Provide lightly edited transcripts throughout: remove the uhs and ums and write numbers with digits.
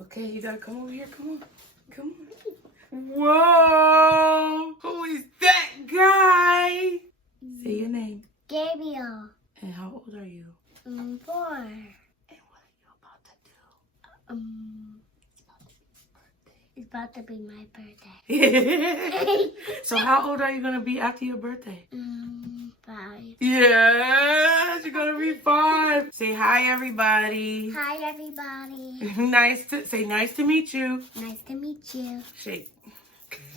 Okay, you gotta come over here. Come on. Whoa! Who is that guy? Say your name. Gabriel. And how old are you? 4. And what are you about to do? It's about to be my birthday. So how old are you gonna be after your birthday? 5. Yes, you're gonna be 5. Say hi, everybody. Hi, everybody. Nice to meet you. Nice to meet you. Shake.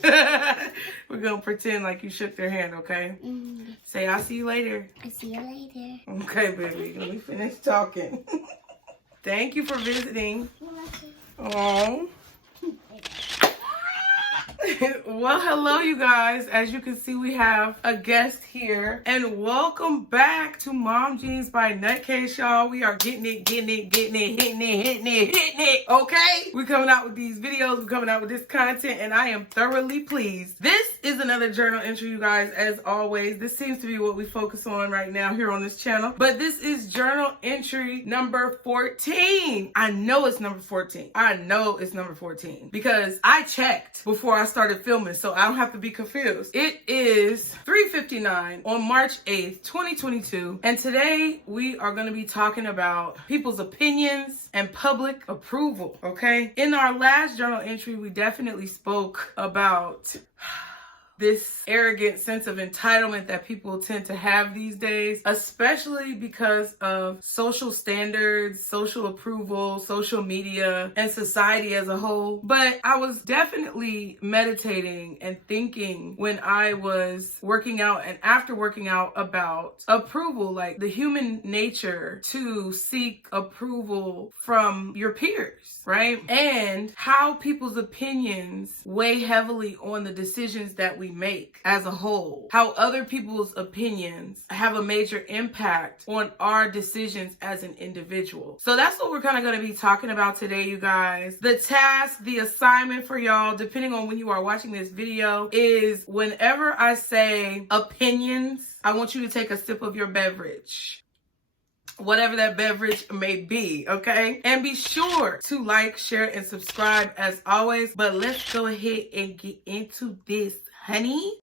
We're gonna pretend like you shook their hand, okay? Say I'll see you later. I'll see you later. Okay, baby. Let me finish talking. Thank you for visiting. Oh. Well, hello, you guys. As you can see, we have a guest here. And welcome back to Mom Jeans by NUTCASE, y'all. We are getting it, hitting it, okay? We're coming out with these videos. We're coming out with this content, and I am thoroughly pleased. This is another journal entry, you guys, as always. This seems to be what we focus on right now here on this channel. But this is journal entry number 14. I know it's number 14. I know it's number 14 because I checked before I started filming, so I don't have to be confused. It is 3:59 on March 8th, 2022, and today we are going to be talking about people's opinions and public approval, okay? In our last journal entry, we definitely spoke about this arrogant sense of entitlement that people tend to have these days, especially because of social standards, social approval, social media, and society as a whole. But I was definitely meditating and thinking when I was working out and after working out about approval, like the human nature to seek approval from your peers, right? And how people's opinions weigh heavily on the decisions that we make as a whole, how other people's opinions have a major impact on our decisions as an individual. So that's what we're kind of going to be talking about today, you guys. The task, the assignment for y'all, depending on when you are watching this video, is whenever I say opinions, I want you to take a sip of your beverage, whatever that beverage may be, okay? And be sure to like, share, and subscribe as always. But let's go ahead and get into this, honey.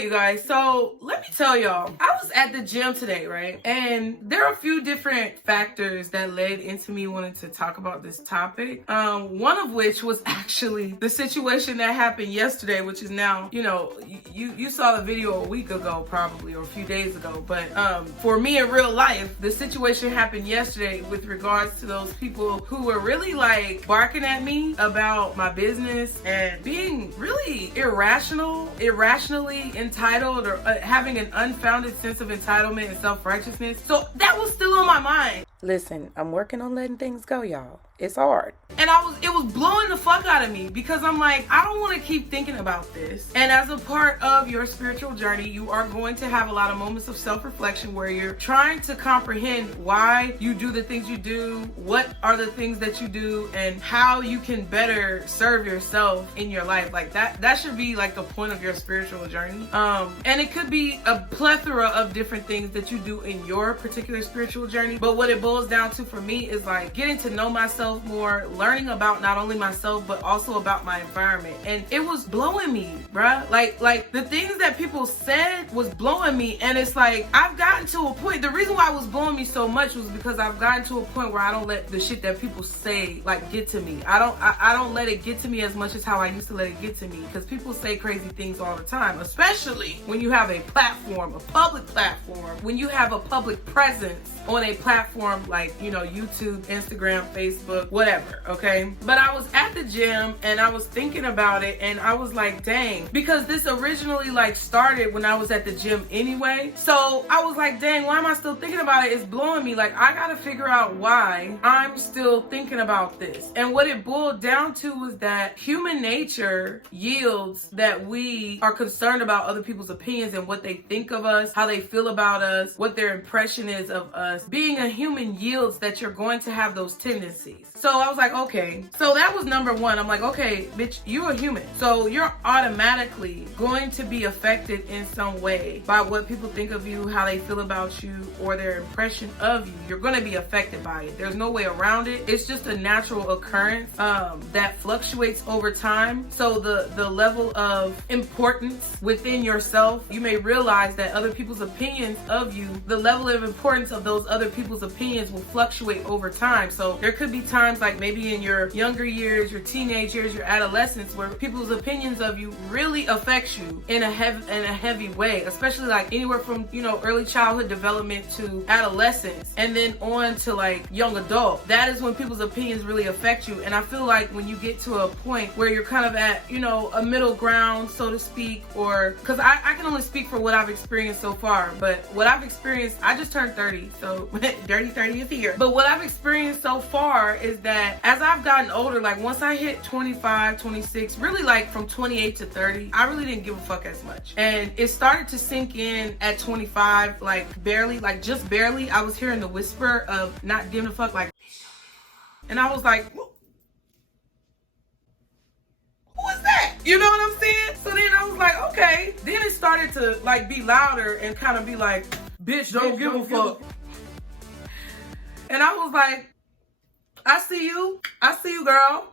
You guys, so let me tell y'all, I was at the gym today, right? And there are a few different factors that led into me wanting to talk about this topic. One of which was actually the situation that happened yesterday, which is now, you know, you saw the video a week ago probably, or a few days ago, but for me in real life, the situation happened yesterday with regards to those people who were really like barking at me about my business and being really irrationally entitled, or having an unfounded sense of entitlement and self-righteousness. So that was still on my mind. Listen, I'm working on letting things go, y'all. It's hard. And it was blowing the fuck out of me because I'm like, I don't want to keep thinking about this. And as a part of your spiritual journey, you are going to have a lot of moments of self-reflection where you're trying to comprehend why you do the things you do, what are the things that you do, and how you can better serve yourself in your life. Like that should be like the point of your spiritual journey. And it could be a plethora of different things that you do in your particular spiritual journey. But what it boils down to for me is like getting to know myself more, learning about not only myself, but also about my environment. And it was blowing me, bruh. Like the things that people said was blowing me. And it's like, I've gotten to a point, the reason why it was blowing me so much was because I've gotten to a point where I don't let the shit that people say like get to me. I don't let it get to me as much as how I used to let it get to me, because people say crazy things all the time, especially when you have a platform, a public platform, when you have a public presence on a platform like, you know, YouTube, Instagram, Facebook, whatever, okay? But I was at the gym and I was thinking about it, and I was like, dang, because this originally like started when I was at the gym anyway. So I was like, dang, why am I still thinking about it? It's blowing me. Like, I gotta figure out why I'm still thinking about this. And what it boiled down to was that human nature yields that we are concerned about other people's opinions and what they think of us, how they feel about us, what their impression is of us. Being a human yields that you're going to have those tendencies. So I was like, okay. So that was number one. I'm like, okay, bitch, you're a human. So you're automatically going to be affected in some way by what people think of you, how they feel about you, or their impression of you. You're going to be affected by it. There's no way around it. It's just a natural occurrence that fluctuates over time. So the level of importance within yourself, you may realize that other people's opinions of you, the level of importance of those other people's opinions will fluctuate over time. So there could be times like maybe in your younger years, your teenage years, your adolescence, where people's opinions of you really affects you in a heavy way, especially like anywhere from, you know, early childhood development to adolescence, and then on to like young adult. That is when people's opinions really affect you. And I feel like when you get to a point where you're kind of at, you know, a middle ground, so to speak, or because I can only speak for what I've experienced so far, but what I've experienced, I just turned 30, so dirty 30 is here. But what I've experienced so far is that as I've gotten older, like once I hit 25, 26, really like from 28 to 30, I really didn't give a fuck as much. And it started to sink in at 25, like barely, like just barely. I was hearing the whisper of not giving a fuck, like, and I was like, who is that? You know what I'm saying? So then I was like, okay. Then it started to like be louder and kind of be like, bitch, don't give a fuck. And I was like, I see you, girl.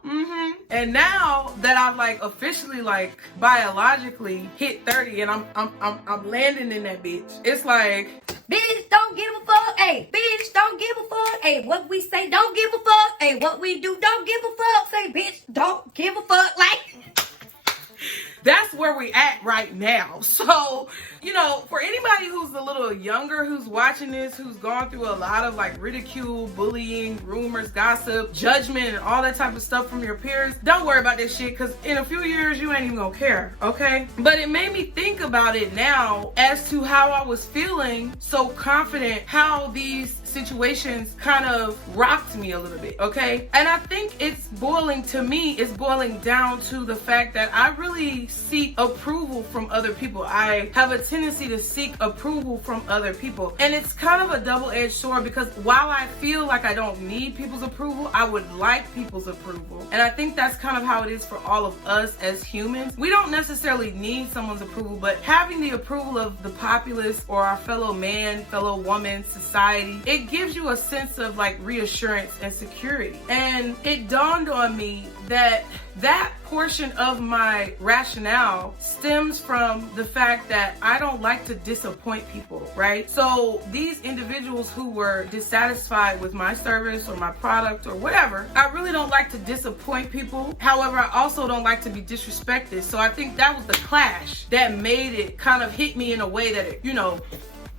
And now that I've like officially like biologically hit 30 and I'm landing in that bitch, it's like, Bitch, don't give a fuck. Hey, bitch, don't give a fuck. Hey, what we say, don't give a fuck. Hey, what we do, don't give a fuck. Say, bitch, don't give a fuck. Like, that's where we at right now. So, you know, for anybody who's a little younger, who's watching this, who's gone through a lot of like ridicule, bullying, rumors, gossip, judgment, and all that type of stuff from your peers, don't worry about this shit, because in a few years, you ain't even gonna care, okay? But it made me think about it now as to how I was feeling so confident, how these situations kind of rocked me a little bit, okay? And I think it's boiling down to the fact that I really seek approval from other people. I have a tendency to seek approval from other people. And it's kind of a double-edged sword, because while I feel like I don't need people's approval, I would like people's approval. And I think that's kind of how it is for all of us as humans. We don't necessarily need someone's approval, but having the approval of the populace or our fellow man, fellow woman, society, it gives you a sense of like reassurance and security. And it dawned on me that that portion of my rationale stems from the fact that I don't like to disappoint people, right? So these individuals who were dissatisfied with my service or my product or whatever, I really don't like to disappoint people. However, I also don't like to be disrespected. So I think that was the clash that made it kind of hit me in a way that it, you know,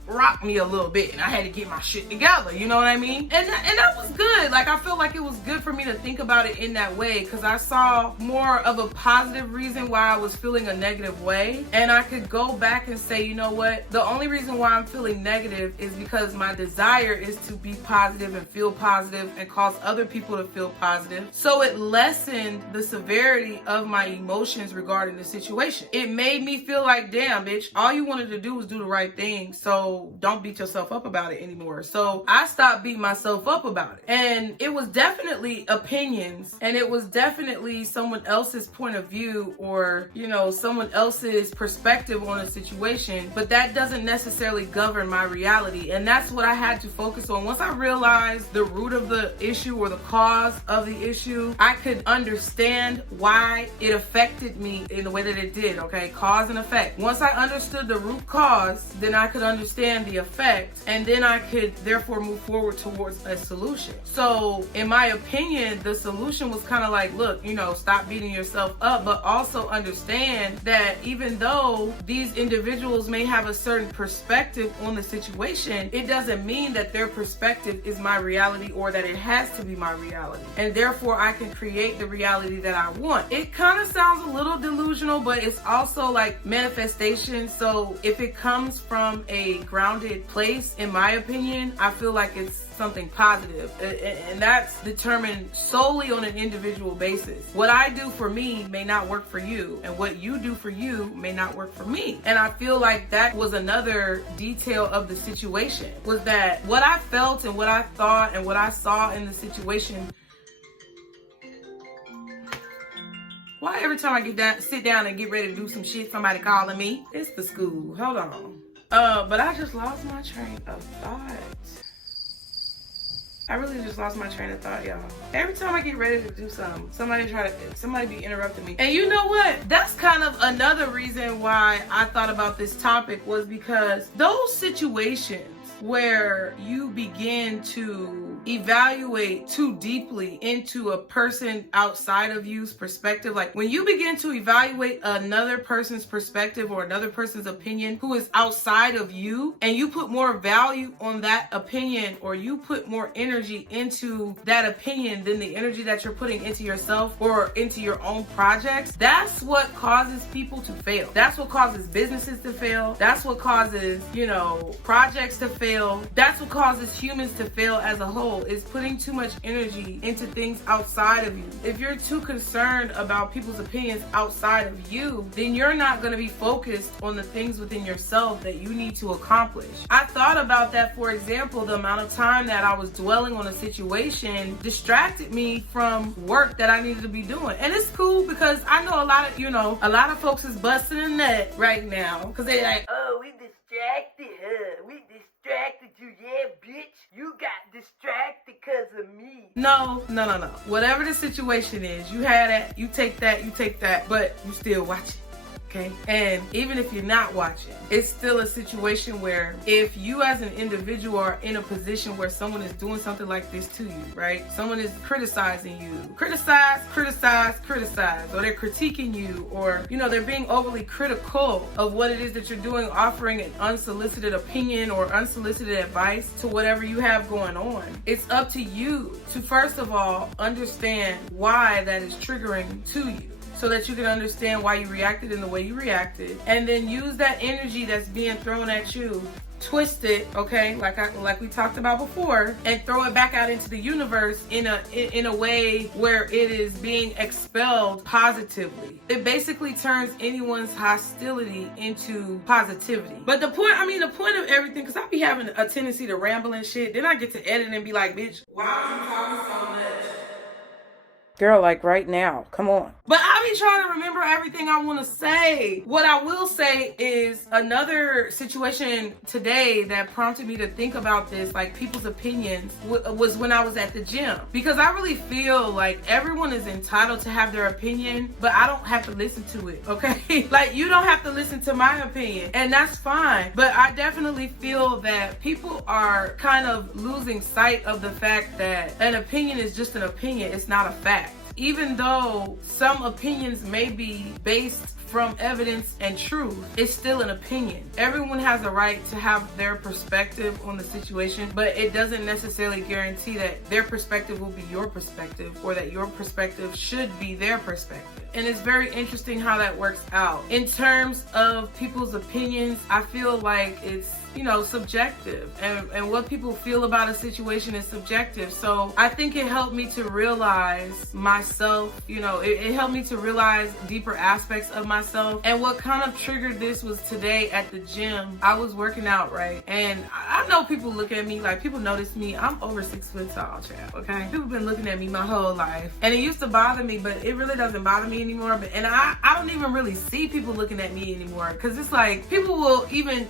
rocked me a little bit, and I had to get my shit together, you know what I mean? And that was good. Like, I feel like it was good for me to think about it in that way, because I saw more of a positive reason why I was feeling a negative way, and I could go back and say, you know what, the only reason why I'm feeling negative is because my desire is to be positive and feel positive and cause other people to feel positive. So it lessened the severity of my emotions regarding the situation. It made me feel like, damn, bitch, all you wanted to do was do the right thing, so don't beat yourself up about it anymore. So I stopped beating myself up about it. And it was definitely a opinions, and it was definitely someone else's point of view, or, you know, someone else's perspective on a situation, but that doesn't necessarily govern my reality. And that's what I had to focus on. Once I realized the root of the issue or the cause of the issue, I could understand why it affected me in the way that it did, okay? Cause and effect. Once I understood the root cause, then I could understand the effect, and then I could therefore move forward towards a solution. So in my opinion, the solution was kind of like, look, you know, stop beating yourself up, but also understand that even though these individuals may have a certain perspective on the situation, it doesn't mean that their perspective is my reality or that it has to be my reality. And therefore I can create the reality that I want. It kind of sounds a little delusional, but it's also like manifestation. So if it comes from a grounded place, in my opinion, I feel like it's something positive, and that's determined solely on an individual basis. What I do for me may not work for you, and what you do for you may not work for me. And I feel like that was another detail of the situation, was that what I felt and what I thought and what I saw in the situation. Why every time I sit down and get ready to do some shit, somebody calling me? It's the school. Hold on. But I just lost my train of thought. I really just lost my train of thought, y'all. Every time I get ready to do something, somebody be interrupting me. And you know what? That's kind of another reason why I thought about this topic, was because those situations where you begin to evaluate too deeply into a person outside of you's perspective, like when you begin to evaluate another person's perspective or another person's opinion who is outside of you, and you put more value on that opinion, or you put more energy into that opinion than the energy that you're putting into yourself or into your own projects, that's what causes people to fail. That's what causes businesses to fail. That's what causes, you know, projects to fail. That's what causes humans to fail as a whole, is putting too much energy into things outside of you. If you're too concerned about people's opinions outside of you, then you're not going to be focused on the things within yourself that you need to accomplish. I thought about that, for example, the amount of time that I was dwelling on a situation distracted me from work that I needed to be doing. And it's cool because I know a lot of folks is busting a nut right now because they're like, oh, we distracted her. We distracted you, yeah, bitch. You got distracted because of me. No. Whatever the situation is, you had it, you take that, but you still watch it. Okay. And even if you're not watching, it's still a situation where if you as an individual are in a position where someone is doing something like this to you, right? Someone is criticizing you, criticize, or they're critiquing you, or, you know, they're being overly critical of what it is that you're doing, offering an unsolicited opinion or unsolicited advice to whatever you have going on. It's up to you to, first of all, understand why that is triggering to you, so that you can understand why you reacted in the way you reacted, and then use that energy that's being thrown at you, twist it, okay, like we talked about before, and throw it back out into the universe in a way where it is being expelled positively. It basically turns anyone's hostility into positivity. But the point of everything, because I be having a tendency to ramble and shit, then I get to edit and be like, bitch, why are you talking so much? Girl, like right now, come on. But I be trying to remember everything I want to say. What I will say is another situation today that prompted me to think about this, like people's opinions, was when I was at the gym. Because I really feel like everyone is entitled to have their opinion, but I don't have to listen to it, okay? Like, you don't have to listen to my opinion, and that's fine. But I definitely feel that people are kind of losing sight of the fact that an opinion is just an opinion. It's not a fact. Even though some opinions may be based from evidence and truth, it's still an opinion. Everyone has a right to have their perspective on the situation, but it doesn't necessarily guarantee that their perspective will be your perspective, or that your perspective should be their perspective. And it's very interesting how that works out. In terms of people's opinions, I feel like it's you know, subjective, and what people feel about a situation is subjective. So I think it helped me to realize myself, you know, it helped me to realize deeper aspects of myself. And what kind of triggered this was today at the gym. I was working out, right? And I know people look at me, like, people notice me. I'm over 6 foot tall, child, okay? People been looking at me my whole life. And it used to bother me, but it really doesn't bother me anymore. And I don't even really see people looking at me anymore, because it's like people will even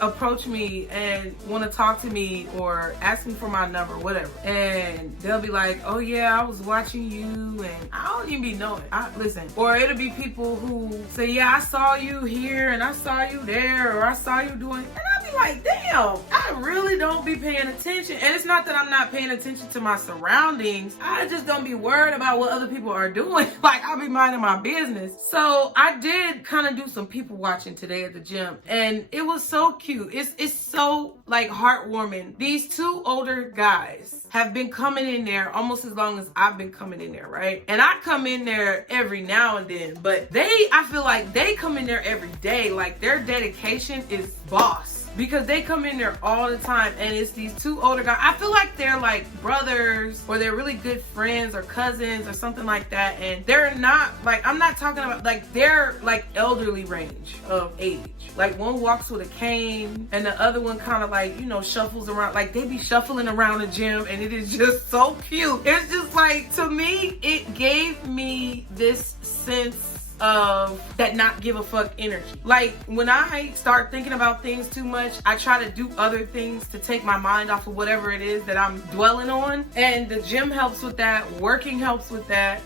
approach me and want to talk to me or ask me for my number, whatever. And they'll be like, oh yeah, I was watching you, and I don't even be knowing. Listen, or it'll be people who say, yeah, I saw you here and I saw you there, or I saw you doing, and I'll be like, damn, I really don't be paying attention. And it's not that I'm not paying attention to my surroundings, I just don't be worried about what other people are doing. Like, I'll be minding my business. So I did kind of do some people watching today at the gym, and it was so cute. It's so like heartwarming. These two older guys have been coming in there almost as long as I've been coming in there, right? And I come in there every now and then, but I feel like they come in there every day. Like, their dedication is boss, because they come in there all the time. And it's these two older guys. I feel like they're like brothers, or they're really good friends or cousins or something like that. And they're not like, I'm not talking about like, they're like elderly range of age. Like, one walks with a cane and the other one kind of like, you know, shuffles around. Like, they be shuffling around the gym, and it is just so cute. It's just like, to me, it gave me this sense of that not give a fuck energy. Like, when I start thinking about things too much, I try to do other things to take my mind off of whatever it is that I'm dwelling on. And the gym helps with that. Working helps with that.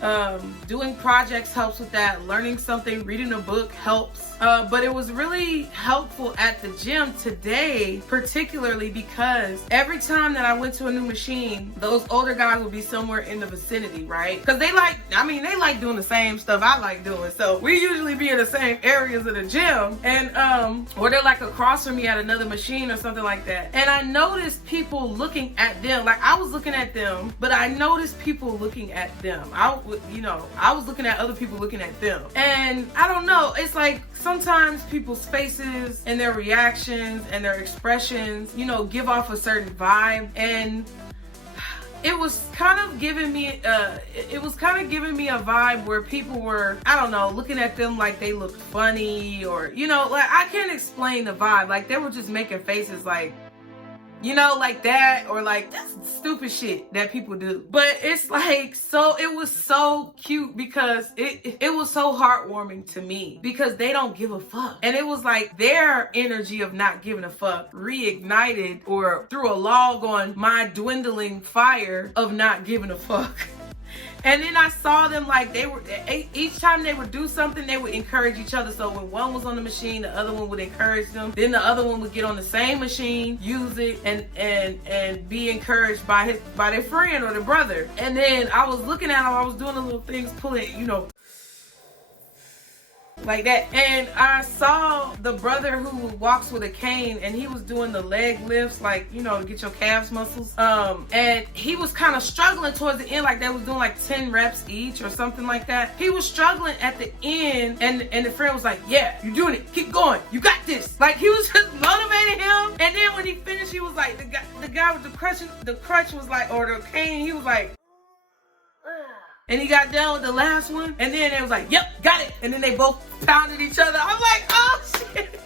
Doing projects helps with that. Learning something, reading a book helps. But it was really helpful at the gym today, particularly because every time that I went to a new machine, those older guys would be somewhere in the vicinity, right? Because they like doing the same stuff I like doing. So we usually be in the same areas of the gym, and or they're like across from me at another machine or something like that. And I noticed people looking at them. Like, I was looking at them, but I noticed people looking at them. I was looking at other people looking at them. And I don't know, it's like sometimes people's faces and their reactions and their expressions, you know, give off a certain vibe. And it was kind of giving me a vibe where people were, I don't know, looking at them like they looked funny, or, you know, like, I can't explain the vibe. Like, they were just making faces like, you know, like that, or like, that's stupid shit that people do. But it's like, so it was so cute, because it was so heartwarming to me, because they don't give a fuck. And it was like their energy of not giving a fuck reignited or threw a log on my dwindling fire of not giving a fuck. And then I saw them, like, they were, each time they would do something, they would encourage each other. So when one was on the machine, the other one would encourage them. Then the other one would get on the same machine, use it, and be encouraged by their friend or their brother. And then I was looking at them, I was doing the little things, pulling, you know, like that. And I saw the brother who walks with a cane, and he was doing the leg lifts, like, you know, to get your calves muscles. And he was kind of struggling towards the end, like they was doing like 10 reps each or something like that. He was struggling at the end, and the friend was like, yeah, you're doing it, keep going, you got this. Like, he was just motivating him. And then when he finished, he was like, the guy with the crutch was like, or the cane, he was like, and he got done with the last one, and then they was like, yep, got it. And then they both pounded each other. I'm like, oh shit.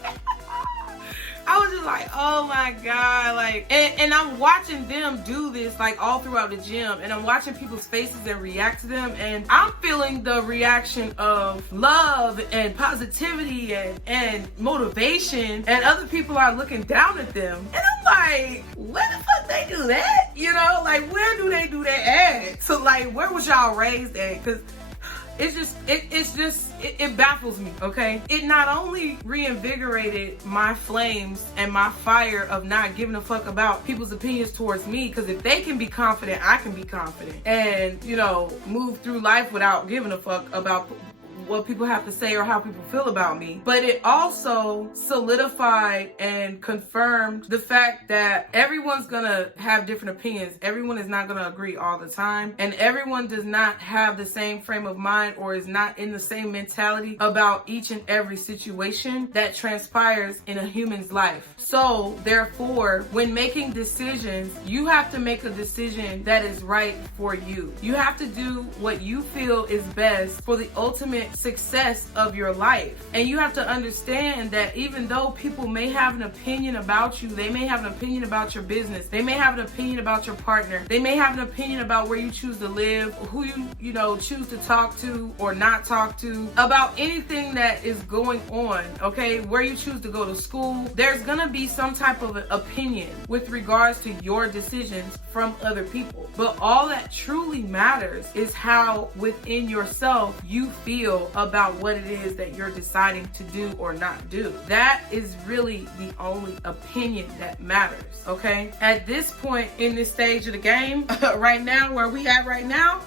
I was just like, oh my God. Like, and I'm watching them do this like all throughout the gym, and I'm watching people's faces and react to them, and I'm feeling the reaction of love and positivity and motivation, and other people are looking down at them. And I'm like, where the fuck they do that? You know, like, where do they do that at? So like, where was y'all raised at? Because it baffles me, okay? It not only reinvigorated my flames and my fire of not giving a fuck about people's opinions towards me, because if they can be confident, I can be confident, and, you know, move through life without giving a fuck about what people have to say or how people feel about me, but it also solidified and confirmed the fact that everyone's gonna have different opinions. Everyone is not gonna agree all the time, and everyone does not have the same frame of mind or is not in the same mentality about each and every situation that transpires in a human's life. So therefore, when making decisions, you have to make a decision that is right for you. You have to do what you feel is best for the ultimate success of your life. And you have to understand that even though people may have an opinion about you, they may have an opinion about your business, they may have an opinion about your partner, they may have an opinion about where you choose to live, who you choose to talk to or not talk to, about anything that is going on, okay, where you choose to go to school, there's gonna be some type of opinion with regards to your decisions from other people. But all that truly matters is how within yourself you feel about what it is that you're deciding to do or not do. That is really the only opinion that matters, okay? At this point in this stage of the game, right now, where we at right now,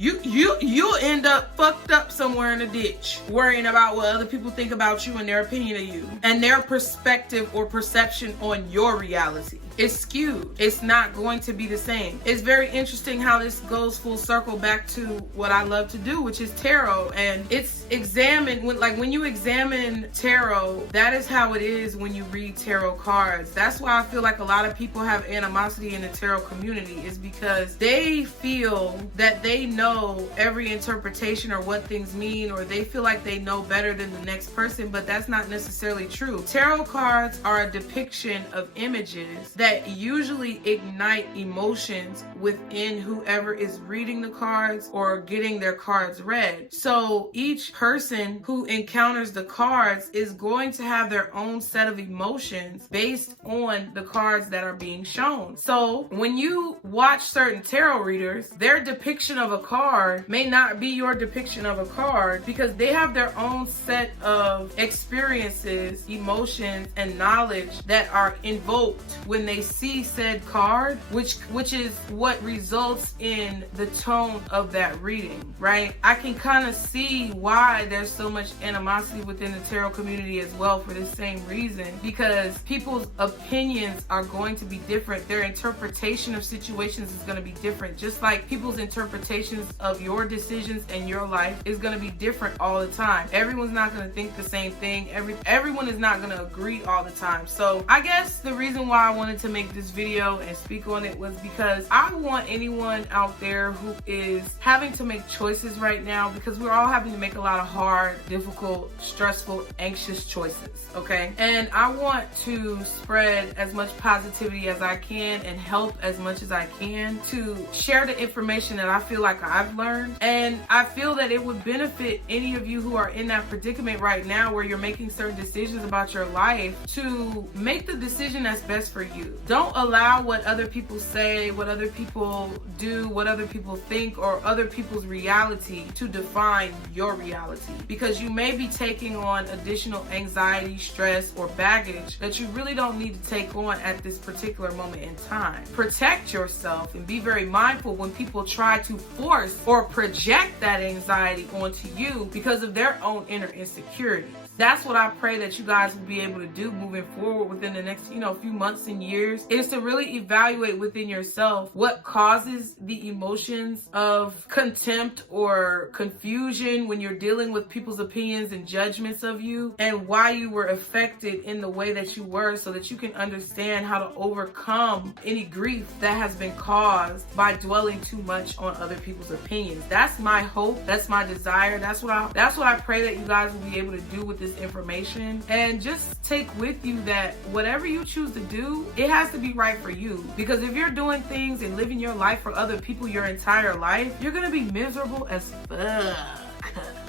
you'll end up fucked up somewhere in a ditch, worrying about what other people think about you and their opinion of you and their perspective or perception on your reality. It's skewed. It's not going to be the same. It's very interesting how this goes full circle back to what I love to do, which is tarot. And it's examined when you examine tarot, that is how it is when you read tarot cards. That's why I feel like a lot of people have animosity in the tarot community, is because they feel that they know every interpretation or what things mean, or they feel like they know better than the next person, but that's not necessarily true. Tarot cards are a depiction of images that usually ignite emotions within whoever is reading the cards or getting their cards read. So each person who encounters the cards is going to have their own set of emotions based on the cards that are being shown. So when you watch certain tarot readers, their depiction of a card may not be your depiction of a card, because they have their own set of experiences, emotions, and knowledge that are invoked when they see said card, which is what results in the tone of that reading, right? I can kind of see why there's so much animosity within the tarot community as well, for this same reason, because people's opinions are going to be different. Their interpretation of situations is going to be different, just like people's interpretations of your decisions and your life is going to be different all the time. Everyone's not going to think the same thing. Everyone is not going to agree all the time. So I guess the reason why I wanted to make this video and speak on it was because I want anyone out there who is having to make choices right now, because we're all having to make a lot of hard, difficult, stressful, anxious choices, okay? And I want to spread as much positivity as I can and help as much as I can to share the information that I feel like I've learned. And I feel that it would benefit any of you who are in that predicament right now where you're making certain decisions about your life to make the decision that's best for you. Don't allow what other people say, what other people do, what other people think, or other people's reality to define your reality, because you may be taking on additional anxiety, stress, or baggage that you really don't need to take on at this particular moment in time. Protect yourself and be very mindful when people try to force or project that anxiety onto you because of their own inner insecurities. That's what I pray that you guys will be able to do moving forward within the next, few months and years, is to really evaluate within yourself what causes the emotions of contempt or confusion when you're dealing with people's opinions and judgments of you, and why you were affected in the way that you were, so that you can understand how to overcome any grief that has been caused by dwelling too much on other people's opinions. That's my hope. That's my desire. That's what I pray that you guys will be able to do with this information. And just take with you that whatever you choose to do, it has to be right for you. Because if you're doing things and living your life for other people your entire life, you're gonna be miserable as fuck.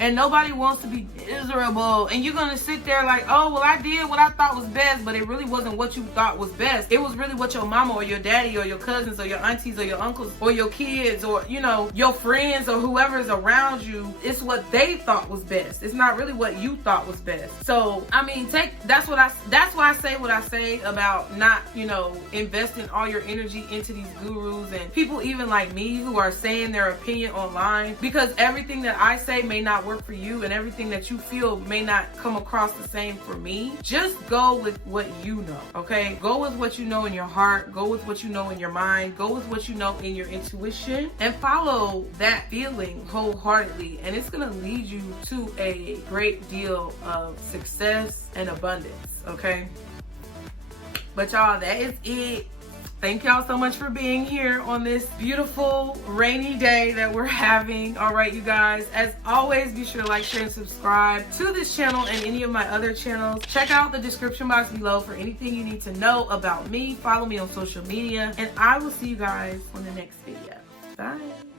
And nobody wants to be miserable. And you're gonna sit there like, oh, well, I did what I thought was best, but it really wasn't what you thought was best. It was really what your mama or your daddy or your cousins or your aunties or your uncles or your kids or, you know, your friends or whoever's around you, it's what they thought was best. It's not really what you thought was best. So, I mean, that's why I say what I say about not, you know, investing all your energy into these gurus and people even like me who are saying their opinion online, because everything that I say may not work for you and everything that you feel may not come across the same for me. Just go with what you know, okay? Go with what you know in your heart. Go with what you know in your mind. Go with what you know in your intuition and follow that feeling wholeheartedly. And it's gonna lead you to a great deal of success and abundance, okay? But y'all, that is it. Thank y'all so much for being here on this beautiful rainy day that we're having. All right, you guys, as always, be sure to like, share, and subscribe to this channel and any of my other channels. Check out the description box below for anything you need to know about me. Follow me on social media, and I will see you guys on the next video. Bye.